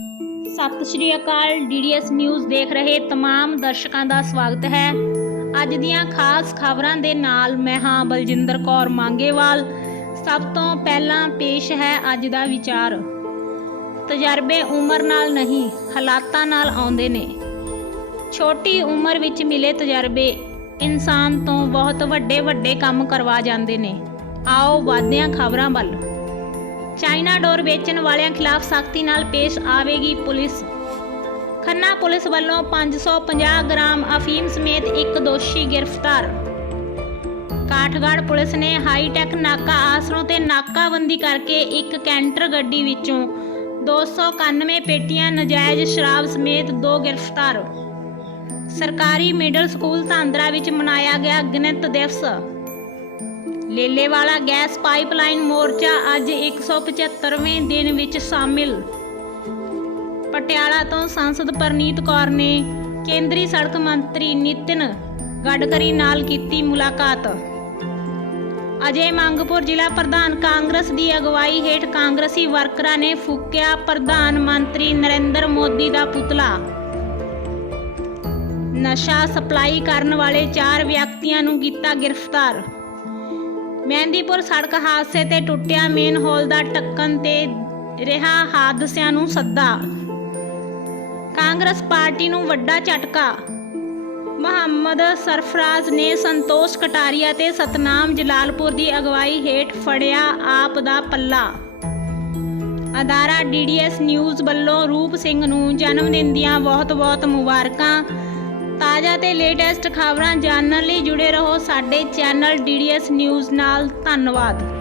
ਸਤਿ ਸ਼੍ਰੀ ਅਕਾਲ DDS news ਦੇਖ ਰਹੇ तमाम ਦਰਸ਼ਕਾਂ ਦਾ ਸਵਾਗਤ ਹੈ ਅੱਜ ਦੀਆਂ ਖਾਸ ਖਬਰਾਂ ਦੇ ਨਾਲ ਮੈਂ ਹਾਂ ਬਲਜਿੰਦਰ ਕੌਰ ਮੰਗੇਵਾਲ ਸਭ ਤੋਂ ਪਹਿਲਾਂ ਪੇਸ਼ ਹੈ ਅੱਜ ਦਾ ਵਿਚਾਰ ਤਜਰਬੇ ਉਮਰ ਨਾਲ ਨਹੀਂ ਹਾਲਾਤਾਂ ਨਾਲ ਆਉਂਦੇ ਨੇ ਛੋਟੀ ਉਮਰ ਵਿੱਚ ਮਿਲੇ ਤਜਰਬੇ ਇਨਸਾਨ ਤੋਂ ਬਹੁਤ ਵੱਡੇ ਵੱਡੇ ਕੰਮ ਕਰਵਾ ਜਾਂਦੇ ਨੇ ਆਓ ਵਧਦੇ ਹਾਂ ਖਬਰਾਂ ਵੱਲ ਚਾਈਨਾ ਡੋਰ ਵੇਚਣ ਵਾਲਿਆਂ ਖਿਲਾਫ ਸਖਤੀ ਨਾਲ ਪੇਸ਼ ਆਵੇਗੀ ਪੁਲਿਸ। ਖੰਨਾ ਪੁਲਿਸ ਵੱਲੋਂ 550 ਗ੍ਰਾਮ ਅਫੀਮ ਸਮੇਤ ਇੱਕ ਦੋਸ਼ੀ ਗ੍ਰਿਫਤਾਰ। ਕਾਠਗੜ ਪੁਲਿਸ ਨੇ ਹਾਈਟੈਕ ਨਾਕਾ ਆਸਰੋਂ ਤੇ ਨਾਕਾਬੰਦੀ ਕਰਕੇ ਇੱਕ ਕੈਂਟਰ ਗੱਡੀ ਵਿੱਚੋਂ 291 ਪੇਟੀਆਂ ਨਜਾਇਜ਼ ਸ਼ਰਾਬ ਸਮੇਤ ਦੋ ਗ੍ਰਿਫਤਾਰ। ਸਰਕਾਰੀ ਮਿਡਲ ਸਕੂਲ ਧਾਂਦਰਾ ਵਿੱਚ ਮਨਾਇਆ ਗਿਆ ਗਣਿਤ ਦਿਵਸ। ਲੇਲੇਵਾਲਾ ਗੈਸ ਪਾਈਪਲਾਈਨ ਮੋਰਚਾ ਅੱਜ 175ਵੇਂ ਦਿਨ ਵਿੱਚ ਸ਼ਾਮਿਲ। ਪਟਿਆਲਾ ਤੋਂ ਸੰਸਦ ਪਰਨੀਤ ਕੌਰ ਨੇ ਕੇਂਦਰੀ ਸੜਕ ਮੰਤਰੀ ਨਿਤਿਨ ਗਡਕਰੀ ਨਾਲ ਕੀਤੀ ਮੁਲਾਕਾਤ। ਅਜੇ ਮੰਗਪੁਰ ਜ਼ਿਲ੍ਹਾ ਪ੍ਰਧਾਨ ਕਾਂਗਰਸ ਦੀ ਅਗਵਾਈ ਹੇਠ ਕਾਂਗਰਸੀ ਵਰਕਰਾਂ ਨੇ ਫੂਕਿਆ ਪ੍ਰਧਾਨ ਮੰਤਰੀ ਨਰਿੰਦਰ ਮੋਦੀ ਦਾ ਪੁਤਲਾ। ਨਸ਼ਾ ਸਪਲਾਈ ਕਰਨ ਵਾਲੇ ਚਾਰ ਵਿਅਕਤੀਆਂ ਨੂੰ ਕੀਤਾ ਗ੍ਰਿਫਤਾਰ। ਮਹਿੰਦੀਪੁਰ ਸੜਕ ਹਾਦਸੇ ਤੇ ਟੁੱਟਿਆ ਮੇਨ ਹਾਲ ਦਾ ਟੱਕਣ ਤੇ ਰਿਹਾ ਹਾਦਸਿਆਂ ਨੂੰ ਸੱਦਾ। ਕਾਂਗਰਸ ਪਾਰਟੀ ਨੂੰ ਵੱਡਾ ਝਟਕਾ। ਮੁਹੰਮਦ ਸਰਫਰਾਜ਼ ਨੇ ਸੰਤੋਸ਼ ਕਟਾਰੀਆ ਤੇ ਸਤਨਾਮ ਜਲਾਲਪੁਰ ਦੀ ਅਗਵਾਈ ਹੇਠ ਫੜਿਆ ਆਪ ਦਾ ਪੱਲਾ। ਅਦਾਰਾ ਡੀਡੀਐਸ ਨਿਊਜ਼ ਵੱਲੋਂ ਰੂਪ ਸਿੰਘ ਨੂੰ ਜਨਮ ਦਿਨ ਦੀਆਂ ਬਹੁਤ-ਬਹੁਤ ਮੁਬਾਰਕਾਂ। ਤਾਜ਼ਾ ਤੇ ਲੇਟੈਸਟ ਖਬਰਾਂ ਜਾਣਨ ਲਈ ਜੁੜੇ ਰਹੋ ਸਾਡੇ ਚੈਨਲ ਡੀਡੀਐਸ ਨਿਊਜ਼ ਨਾਲ। ਧੰਨਵਾਦ।